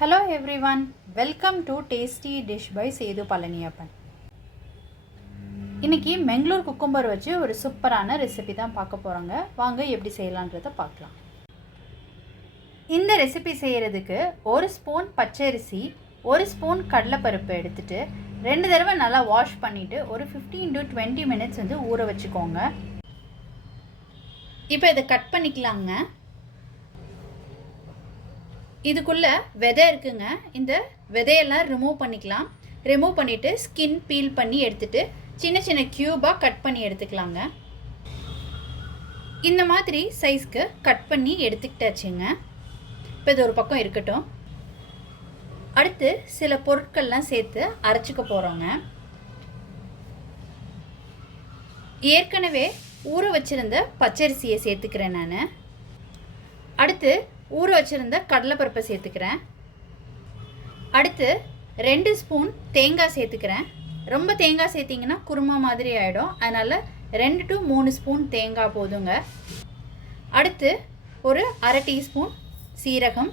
Hello everyone welcome to tasty dish by Sethu Palaniappan இன்றைக்கி Mangalore cucumber வச்சு ஒரு சூப்பரான ரெசிபி தான் பார்க்க போகிறோங்க வாங்க எப்படி செய்யலான்றதை பார்க்கலாம். இந்த ரெசிபி செய்கிறதுக்கு ஒரு ஸ்பூன் பச்சரிசி ஒரு ஸ்பூன் கடலைப்பருப்பு எடுத்துகிட்டு ரெண்டு தடவை நல்லா வாஷ் பண்ணிவிட்டு ஒரு 15 டு டுவெண்ட்டி மினிட்ஸ் வந்து ஊற வச்சுக்கோங்க. இப்போ இதை கட் பண்ணிக்கலாங்க. இதுக்குள்ளே விதை இருக்குங்க. இந்த விதையெல்லாம் ரிமூவ் பண்ணிக்கலாம். ரிமூவ் பண்ணிவிட்டு ஸ்கின் பீல் பண்ணி எடுத்துகிட்டு சின்ன சின்ன க்யூபாக கட் பண்ணி எடுத்துக்கலாங்க. இந்த மாதிரி சைஸ்க்கு கட் பண்ணி எடுத்துக்கிட்டாச்சுங்க. இப்போ இது ஒரு பக்கம் இருக்கட்டும். அடுத்து சில பொருட்கள்லாம் சேர்த்து அரைச்சிக்க போகிறோங்க ஏற்கனவே ஊற வச்சுருந்த பச்சரிசியை சேர்த்துக்கிறேன் நான். அடுத்து ஊற வச்சுருந்த கடலைப்பருப்பை சேர்த்துக்கிறேன். அடுத்து ரெண்டு ஸ்பூன் தேங்காய் சேர்த்துக்கிறேன். ரொம்ப தேங்காய் சேர்த்திங்கன்னா குருமா மாதிரி ஆகிடும் அதனால் ரெண்டு டு மூணு ஸ்பூன் தேங்காய் போதுங்க. அடுத்து ஒரு அரை டீஸ்பூன் சீரகம்.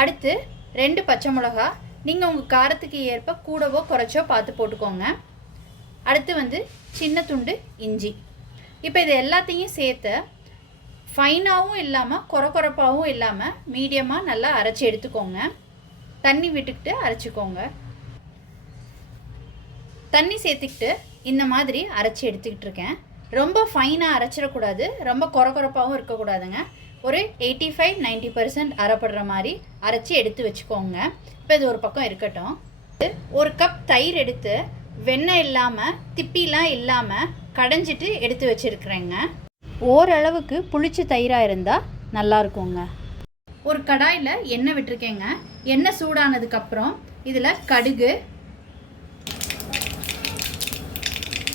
அடுத்து ரெண்டு பச்சை மிளகா. நீங்கள் உங்கள் காரத்துக்கு ஏற்ப கூடவோ குறைச்சோ பார்த்து போட்டுக்கோங்க. அடுத்து வந்து சின்ன துண்டு இஞ்சி. இப்போ இது எல்லாத்தையும் சேர்த்து ஃபைனாகவும் இல்லாமல் குறக்குறப்பாகவும் இல்லாமல் மீடியமாக நல்லா அரைச்சி எடுத்துக்கோங்க. தண்ணி விட்டுக்கிட்டு அரைச்சிக்கோங்க. தண்ணி சேர்த்துக்கிட்டு இந்த மாதிரி அரைச்சி எடுத்துக்கிட்டு இருக்கேன். ரொம்ப ஃபைனாக அரைச்சிடக்கூடாது. ரொம்ப குறக்குறப்பாகவும் இருக்கக்கூடாதுங்க. ஒரு எயிட்டி ஃபைவ் நைன்ட்டி பர்சன்ட் அரைப்படுற மாதிரி அரைச்சி எடுத்து வச்சுக்கோங்க. இப்போ இது ஒரு பக்கம் இருக்கட்டும். ஒரு கப் தயிர் எடுத்து வெண்ணெய் இல்லாமல் திப்பிலாம் இல்லாமல் கடைஞ்சிட்டு எடுத்து வச்சுருக்குறேங்க. ஓரளவுக்கு புளிச்ச தயிராக இருந்தால் நல்லா இருக்குங்க ஒரு கடாயில் எண்ணெய் விட்டுருக்கேங்க. எண்ணெய் சூடானதுக்கப்புறம் இதில் கடுகு.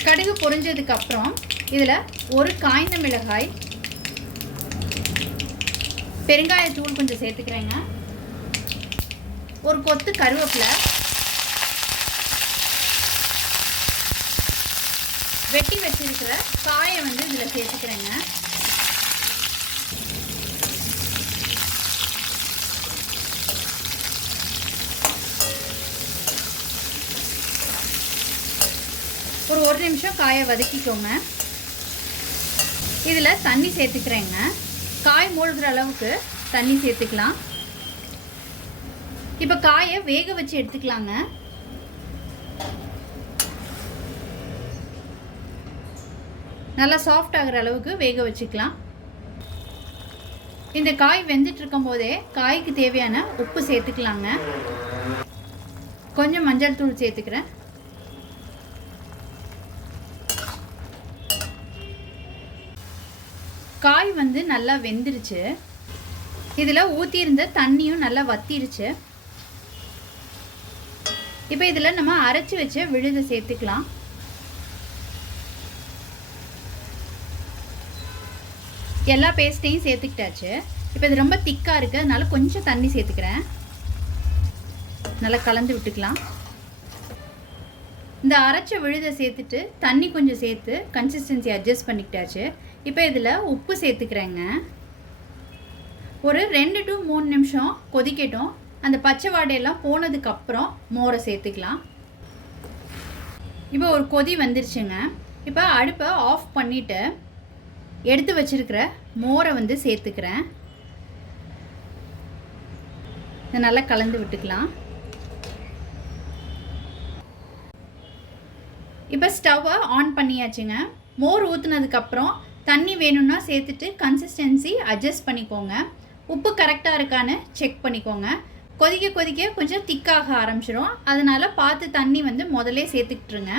கடுகு பொரிஞ்சதுக்கப்புறம் இதில் ஒரு காய்ந்த மிளகாய். பெருங்காயத்தூள் கொஞ்சம் சேர்த்துக்கிறேங்க. ஒரு கொத்து கருவேப்பிலை. வெட்டி வச்சிருக்கிற காயை வந்து இதில் சேர்த்துக்கிறேங்க. ஒரு ஒரு நிமிஷம் காயை வதக்கிக்கோங்க. இதில் தண்ணி சேர்த்துக்கிறேங்க. காய் மூழ்கிற அளவுக்கு தண்ணி சேர்த்துக்கலாம். இப்போ காயை வேக வச்சு எடுத்துக்கலாங்க. நல்லா சாஃப்ட் ஆகிற அளவுக்கு வேக வச்சுக்கலாம். இந்த காய் வெந்துட்டு இருக்கும் போதே காய்க்கு தேவையான உப்பு சேர்த்துக்கலாங்க. கொஞ்சம் மஞ்சள் தூள் சேர்த்துக்கிறேன். காய் வந்து நல்லா வெந்துருச்சு. இதில் ஊற்றியிருந்த தண்ணியும் நல்லா வத்திருச்சு. இப்போ இதில் நம்ம அரைச்சி வச்ச விழுதை சேர்த்துக்கலாம். எல்லா பேஸ்ட்டையும் சேர்த்துக்கிட்டாச்சு. இப்போ இது ரொம்ப திக்காக இருக்குது அதனால் கொஞ்சம் தண்ணி சேர்த்துக்கிறேன். நல்லா கலந்து விட்டுக்கலாம். இந்த அரைச்ச விழுதை சேர்த்துட்டு தண்ணி கொஞ்சம் சேர்த்து கன்சிஸ்டன்சி அட்ஜஸ்ட் பண்ணிக்கிட்டாச்சு. இப்போ இதில் உப்பு சேர்த்துக்கிறேங்க. ஒரு ரெண்டு டு மூணு நிமிஷம் கொதிக்கட்டும். அந்த பச்சை வாடையெல்லாம் போனதுக்கப்புறம் மோரை சேர்த்துக்கலாம். இப்போ ஒரு கொதி வந்துருச்சுங்க. இப்போ அடுப்பை ஆஃப் பண்ணிவிட்டு எடுத்து வச்சிருக்கிற மோரை வந்து சேர்த்துக்கிறேன். இதை நல்லா கலந்து விட்டுக்கலாம். இப்போ ஸ்டவ்வை ஆன் பண்ணியாச்சுங்க. மோர் ஊற்றுனதுக்கப்புறம் தண்ணி வேணும்னா சேர்த்துட்டு கன்சிஸ்டன்சி அட்ஜஸ்ட் பண்ணிக்கோங்க. உப்பு கரெக்டாக இருக்கான்னு செக் பண்ணிக்கோங்க. கொதிக்க கொதிக்க கொஞ்சம் திக்காக ஆரம்பிச்சிடும் அதனால் பார்த்து தண்ணி வந்து முதலே சேர்த்துக்கிட்டுருங்க.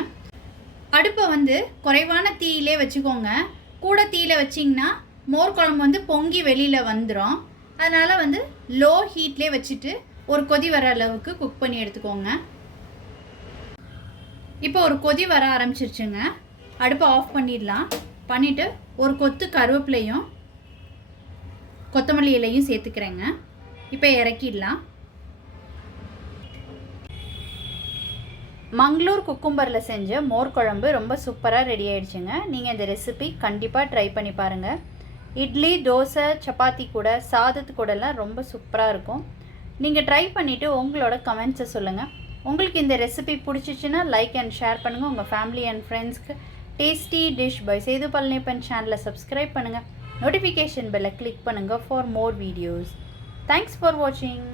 அடுப்பை வந்து குறைவான தீயிலே வச்சுக்கோங்க. கூட தீயில வச்சிங்கன்னா மோர் குழம்பு வந்து பொங்கி வெளியில் வந்துடும் அதனால் வந்து லோ ஹீட்லேயே வச்சுட்டு ஒரு கொதி வர அளவுக்கு குக் பண்ணி எடுத்துக்கோங்க. இப்போ ஒரு கொதி வர ஆரம்பிச்சிருச்சுங்க. அடுப்பை ஆஃப் பண்ணிடலாம். பண்ணிவிட்டு ஒரு கொத்து கருவேப்பிலையும் கொத்தமல்லி இலையும் சேர்த்துக்கிறேங்க. இப்போ இறக்கிடலாம். மங்களூர் குக்கும்பரில் செஞ்ச மோர் குழம்பு ரொம்ப சூப்பராக ரெடி ஆயிடுச்சுங்க. நீங்கள் இந்த ரெசிபி கண்டிப்பாக ட்ரை பண்ணி பாருங்கள் இட்லி தோசை சப்பாத்தி கூட சாதத்து கூடலாம் ரொம்ப சூப்பராக இருக்கும். நீங்கள் ட்ரை பண்ணிவிட்டு உங்களோட கமெண்ட்ஸை சொல்லுங்கள் உங்களுக்கு இந்த ரெசிபி பிடிச்சிச்சின்னா லைக் அண்ட் ஷேர் பண்ணுங்கள் உங்கள் ஃபேமிலி அண்ட் ஃப்ரெண்ட்ஸ்க்கு tasty dish by Sethu Palaniappan சேனலை சப்ஸ்கிரைப் பண்ணுங்கள் நோட்டிஃபிகேஷன் பெல்லை கிளிக் பண்ணுங்கள் for more videos thanks for வாட்சிங்